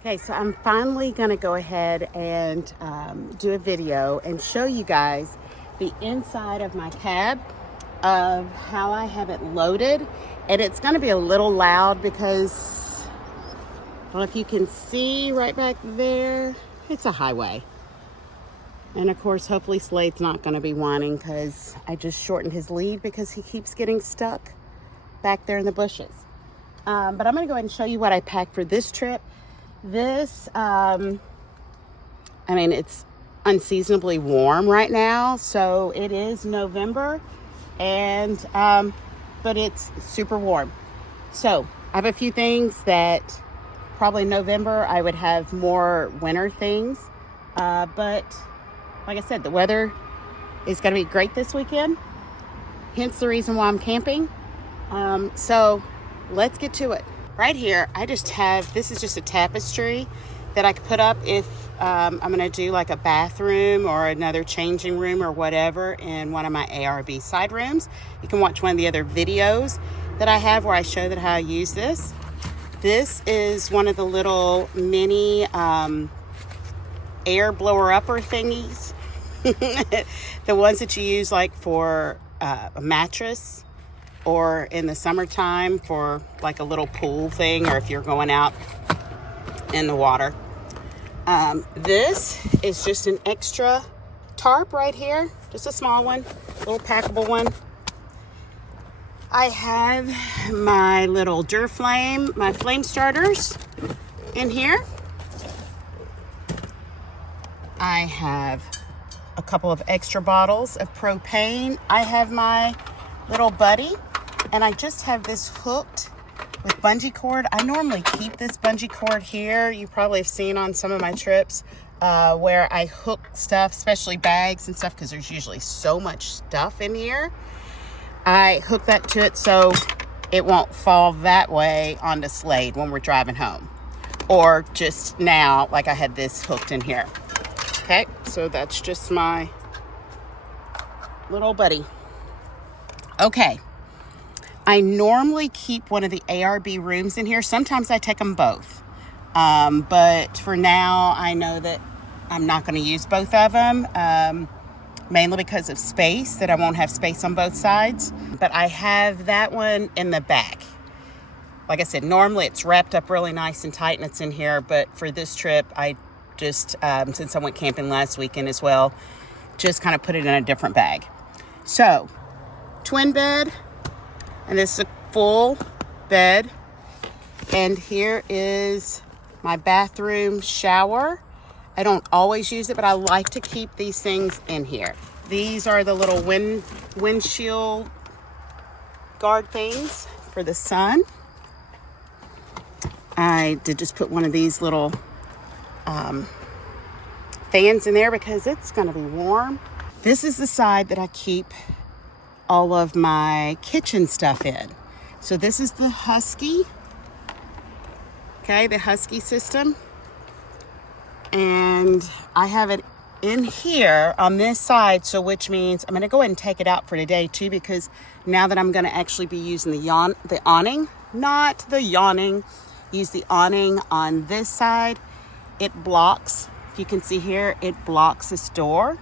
Okay, so I'm finally going to go ahead and do a video and show you guys the inside of my cab of how I have it loaded. And it's going to be a little loud because I don't know if you can see right back there. It's a highway. And of course, hopefully Slade's not going to be whining because I just shortened his lead because he keeps getting stuck back there in the bushes. But I'm going to go ahead and show you what I packed for this trip. It's unseasonably warm right now, so it is November, and but it's super warm. So I have a few things that probably November I would have more winter things, but like I said, the weather is going to be great this weekend, hence the reason why I'm camping. So let's get to it. Right here, I just have, this is just a tapestry that I could put up if I'm going to do like a bathroom or another changing room or whatever in one of my ARB side rooms. You can watch one of the other videos that I have where I show that how I use this. This is one of the little mini air blower upper thingies. The ones that you use like for a mattress, or in the summertime for like a little pool thing, or if you're going out in the water. This is just an extra tarp right here, just a small one, little packable one. I have my little Duraflame, my flame starters in here. I have a couple of extra bottles of propane. I have my little buddy, and I just have this hooked with bungee cord. I normally keep this bungee cord here. You probably have seen on some of my trips where I hook stuff, especially bags and stuff, because there's usually so much stuff in here. I hook that to it so it won't fall that way onto Slade when we're driving home. Or just now, like I had this hooked in here. Okay, so that's just my little buddy. Okay. I normally keep one of the ARB rooms in here. Sometimes I take them both. But for now, I know that I'm not going to use both of them, mainly because of space, that I won't have space on both sides. But I have that one in the back. Like I said, normally it's wrapped up really nice and tight and it's in here. But for this trip, I just, since I went camping last weekend as well, just kind of put it in a different bag. So, twin bed. And this is a full bed. And here is my bathroom shower. I don't always use it, but I like to keep these things in here. These are the little windshield guard things for the sun. I did just put one of these little fans in there because it's going to be warm. This is the side that I keep all of my kitchen stuff in. So this is the Husky. Okay, the Husky system. And I have it in here on this side, so which means I'm going to go ahead and take it out for today too, because now that I'm going to actually be using the awning, not the yawning, use the awning on this side. It blocks, if you can see here, it blocks this door.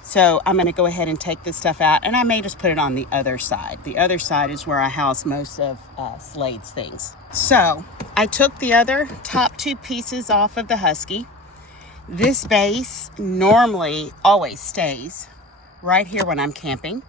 So I'm going to go ahead and take this stuff out, and I may just put it on the other side. The other side is where I house most of Slade's things. So I took the other top two pieces off of the Husky. This base normally always stays right here when I'm camping.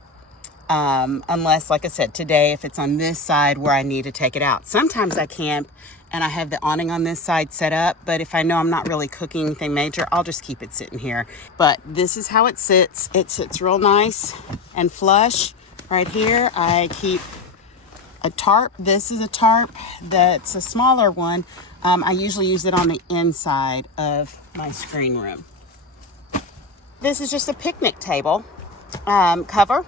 Unless, like I said, today, if it's on this side where I need to take it out. Sometimes I camp and I have the awning on this side set up, but if I know I'm not really cooking anything major, I'll just keep it sitting here. But this is how it sits. It sits real nice and flush. Right here, I keep a tarp. This is a tarp that's a smaller one. I usually use it on the inside of my screen room. This is just a picnic table cover,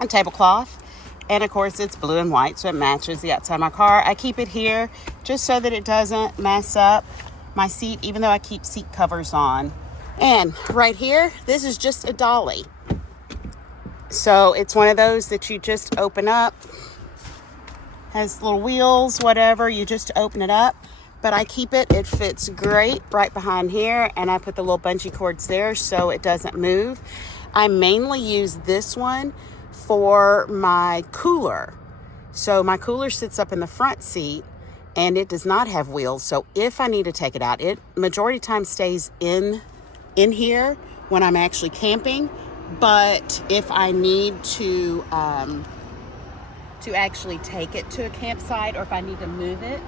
a tablecloth. And of course it's blue and white, so it matches the outside of my car. I keep it here just so that it doesn't mess up my seat, even though I keep seat covers on. And right here, this is just a dolly. So it's one of those that you just open up. Has little wheels, whatever, you just open it up. but I keep it. It fits great right behind here, and I put the little bungee cords there so it doesn't move. I mainly use this one for my cooler. So my cooler sits up in the front seat, and it does not have wheels. So if I need to take it out, it majority of the time stays in here when I'm actually camping. But if I need to actually take it to a campsite, or if I need to move it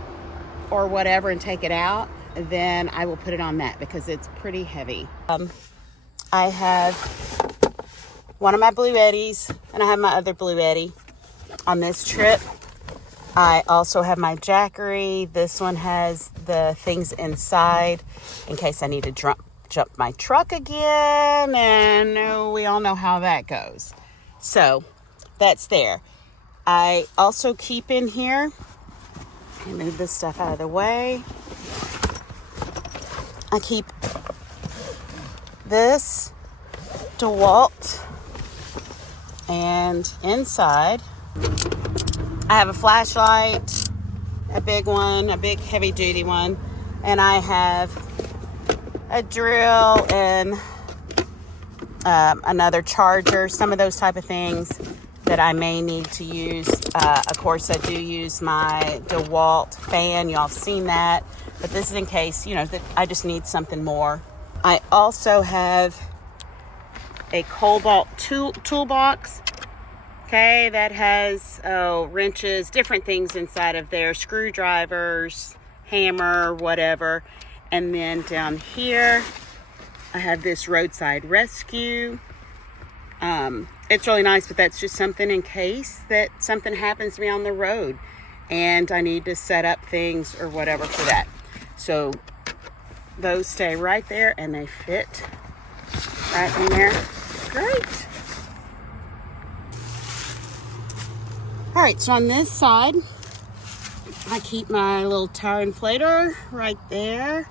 or whatever and take it out, then I will put it on that because it's pretty heavy. I have one of my Blue Eddies, and I have my other Blue Eddy on this trip. I also have my Jackery. This one has the things inside in case I need to jump my truck again, and we all know how that goes. So that's there. I also keep in here, let me move this stuff out of the way. I keep this DeWalt, and inside I have a flashlight, a big one, a big heavy duty one, and I have a drill and another charger, some of those type of things that I may need to use. Of course, I do use my DeWalt fan. Y'all have seen that, but this is in case, that I just need something more. I also have a Cobalt toolbox. Okay, that has wrenches, different things inside of there, screwdrivers, hammer, whatever. And then down here, I have this roadside rescue. It's really nice, but that's just something in case that something happens to me on the road and I need to set up things or whatever for that. So those stay right there, and they fit right in there. Great. All right, so on this side, I keep my little tire inflator right there.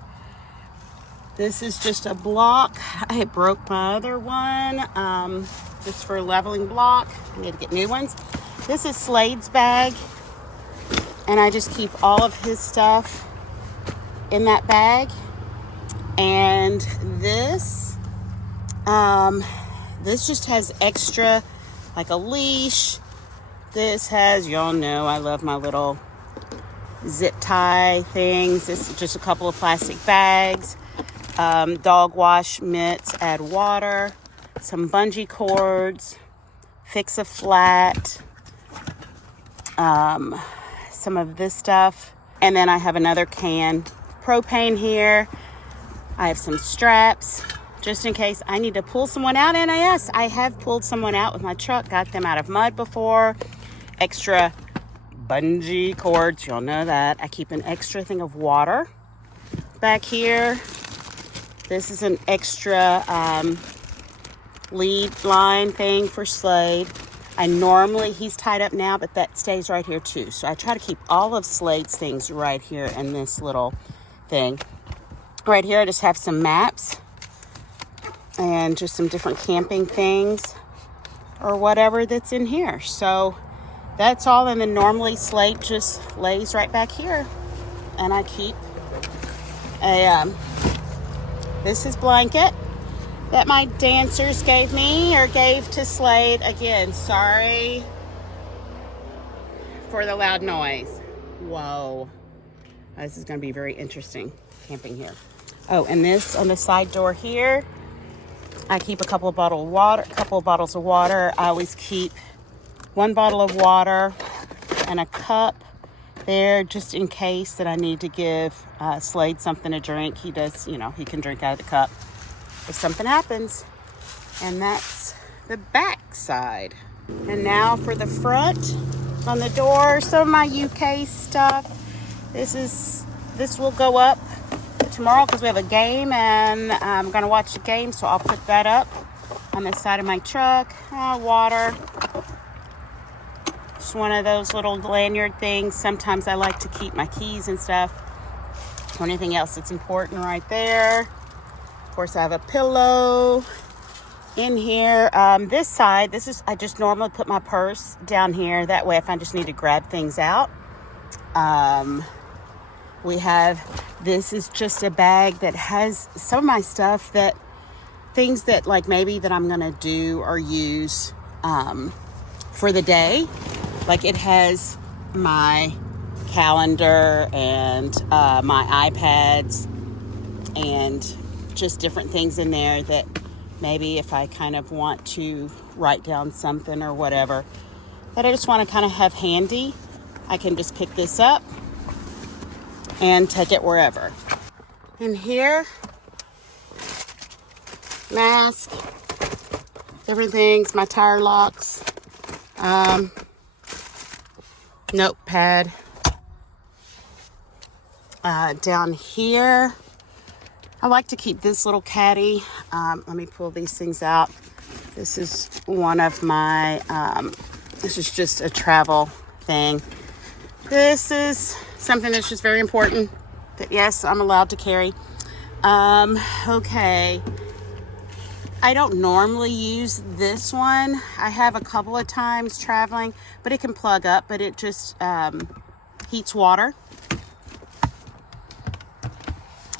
This is just a block. I broke my other one, just for a leveling block. I need to get new ones. This is Slade's bag, and I just keep all of his stuff in that bag. And this just has extra, like a leash. This has, y'all know, I love my little zip tie things. This is just a couple of plastic bags. Dog wash mitts, add water, some bungee cords, fix a flat, some of this stuff. And then I have another can propane here. I have some straps just in case I need to pull someone out. And yes, I have pulled someone out with my truck, got them out of mud before. Extra bungee cords, y'all know that. I keep an extra thing of water back here. This is an extra lead line thing for Slade. He's tied up now, but that stays right here too. So I try to keep all of Slade's things right here in this little thing. Right here I just have some maps and just some different camping things or whatever that's in here. So that's all, and then normally Slade just lays right back here. And I keep this is blanket that my dancers gave me or gave to Slade. Again, sorry for the loud noise. Whoa. This is going to be very interesting camping here. Oh, and this on the side door here, I keep a couple of bottles of water. I always keep one bottle of water and a cup there just in case that I need to give Slade something to drink. He does, he can drink out of the cup if something happens. And that's the back side. And now for the front on the door, some of my UK stuff. This will go up tomorrow because we have a game, and I'm going to watch the game, so I'll put that up on the side of my truck. Water. Just one of those little lanyard things. Sometimes I like to keep my keys and stuff or anything else that's important right there. Of course, I have a pillow in here. This side, I just normally put my purse down here. That way, if I just need to grab things out. This is just a bag that has some of my stuff, that things that like maybe that I'm gonna do or use for the day. Like it has my calendar and my iPads and just different things in there that maybe if I kind of want to write down something or whatever that I just want to kind of have handy, I can just pick this up and take it wherever. And here, mask, different things, my tire locks, notepad. Down here, I like to keep this little caddy. Let me pull these things out. This is one of my, this is just a travel thing. This is something that's just very important that, yes, I'm allowed to carry. Okay. I don't normally use this one. I have a couple of times traveling, but it can plug up, but it just heats water.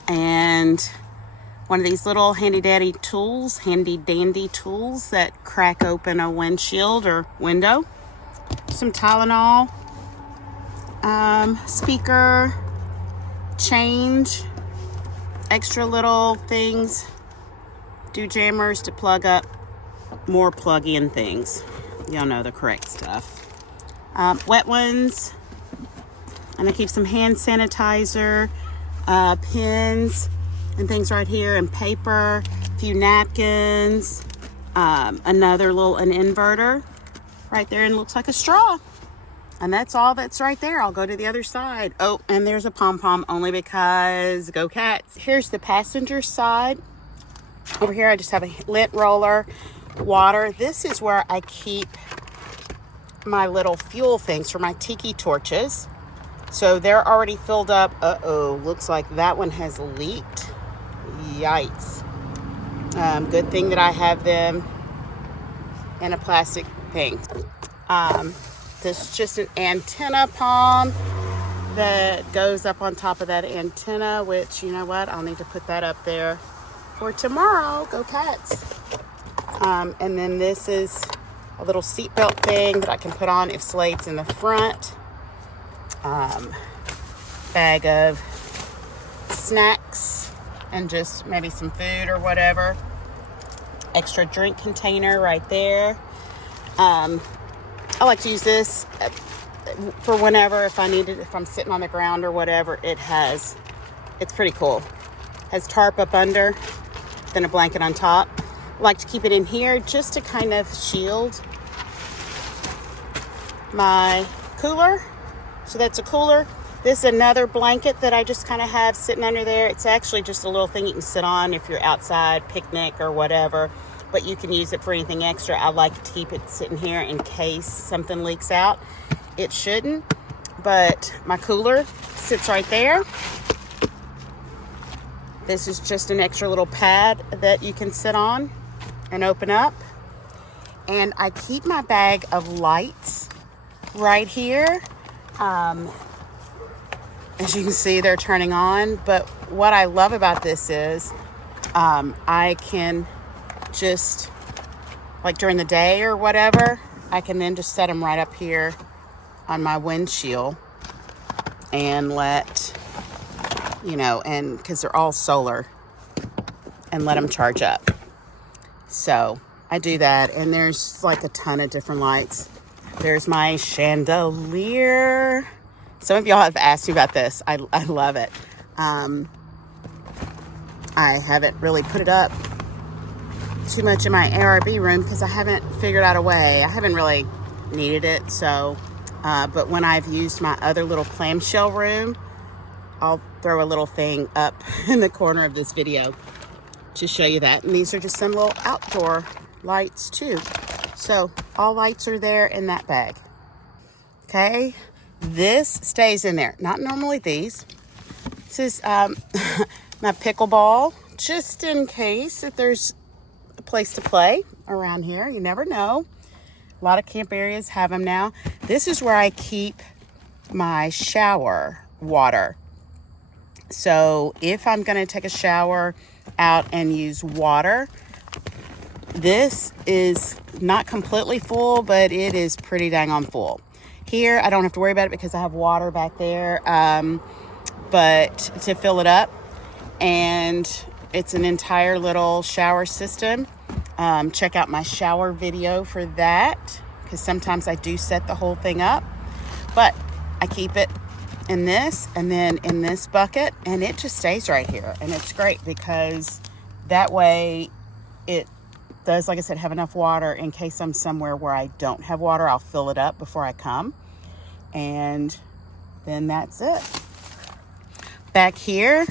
And one of these little handy dandy tools that crack open a windshield or window. Some Tylenol, speaker, change, extra little things, do jammers to plug up more plug-in things. Y'all know the correct stuff. Wet ones, and I keep some hand sanitizer, pens and things right here, and paper, a few napkins, an inverter right there, and looks like a straw. And that's all that's right there. I'll go to the other side. Oh, and there's a pom-pom, only because go cats. Here's the passenger side. Over here I just have a lint roller, water. This is where I keep my little fuel things for my tiki torches. So they're already filled up. Uh-oh, looks like that one has leaked. Yikes. Good thing that I have them in a plastic thing. This is just an antenna palm that goes up on top of that antenna, which, you know what, I'll need to put that up there for tomorrow. Go cats. And then this is a little seatbelt thing that I can put on if Slade's in the front. Bag of snacks and just maybe some food or whatever. Extra drink container right there. I like to use this for whenever, if I need it, if I'm sitting on the ground or whatever. It's pretty cool. Has tarp up under, then a blanket on top. I like to keep it in here just to kind of shield my cooler. So that's a cooler. This is another blanket that I just kind of have sitting under there. It's actually just a little thing you can sit on if you're outside, picnic or whatever, but you can use it for anything extra. I like to keep it sitting here in case something leaks out. It shouldn't, but my cooler sits right there. This is just an extra little pad that you can sit on and open up. And I keep my bag of lights right here. As you can see, they're turning on. But what I love about this is I can just, like during the day or whatever, I can then just set them right up here on my windshield and let, and because they're all solar, and let them charge up. So I do that, and there's like a ton of different lights. There's my chandelier. Some of y'all have asked me about this. I love it. I haven't really put it up too much in my ARB room because I haven't figured out a way. I haven't really needed it. So, but when I've used my other little clamshell room, I'll throw a little thing up in the corner of this video to show you that. And these are just some little outdoor lights too. So all lights are there in that bag. Okay. This stays in there. Not normally these. This is my pickleball, just in case if there's a place to play around here. You never know. A lot of camp areas have them now. This is where I keep my shower water. So if I'm going to take a shower out and use water, this is not completely full, but it is pretty dang on full. Here, I don't have to worry about it because I have water back there, but to fill it up, and it's an entire little shower system. Check out my shower video for that, because sometimes I do set the whole thing up, but I keep it in this and then in this bucket, and it just stays right here. And it's great because that way it does, like I said, have enough water in case I'm somewhere where I don't have water. I'll fill it up before I come, and then that's it. Back here,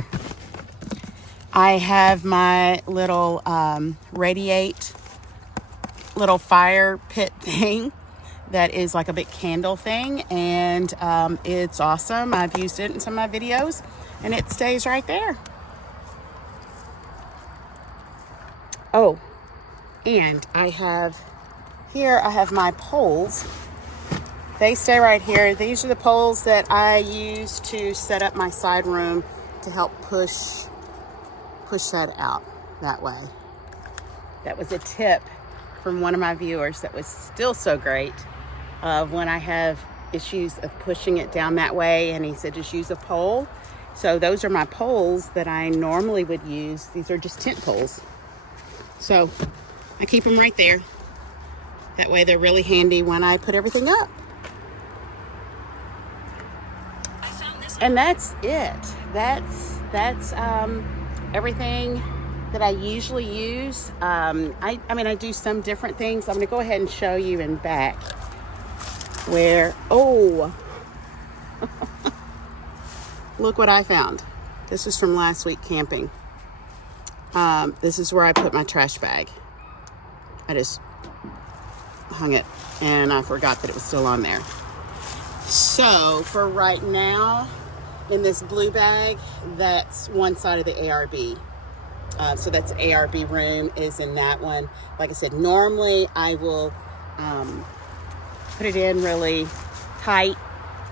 I have my little radiate little fire pit thing that is like a big candle thing, and it's awesome. I've used it in some of my videos, and it stays right there. Oh, and I have my poles. They stay right here. These are the poles that I use to set up my side room to help push that out that way. That was a tip from one of my viewers that was still so great of when I have issues of pushing it down that way, and he said just use a pole. So those are my poles that I normally would use. These are just tent poles. So I keep them right there. That way they're really handy when I put everything up. And that's it. That's everything that I usually use. I mean, I do some different things. I'm gonna go ahead and show you in back where, oh, look what I found. This is from last week camping. This is where I put my trash bag. I just hung it and I forgot that it was still on there. So for right now, in this blue bag, that's one side of the ARB. So that's ARB room is in that one. Like I said, normally I will put it in really tight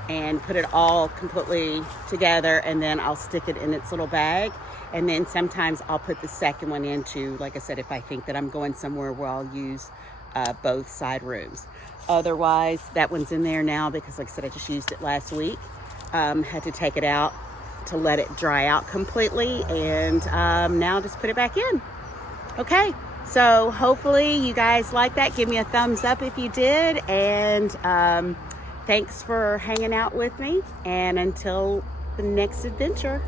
and put it all completely together, and then I'll stick it in its little bag. And then sometimes I'll put the second one into, like I said, if I think that I'm going somewhere where I'll use both side rooms. Otherwise, that one's in there now because, like I said, I just used it last week. Had to take it out to let it dry out completely, and now just put it back in. Okay, so hopefully you guys like that. Give me a thumbs up if you did, and thanks for hanging out with me, and until the next adventure.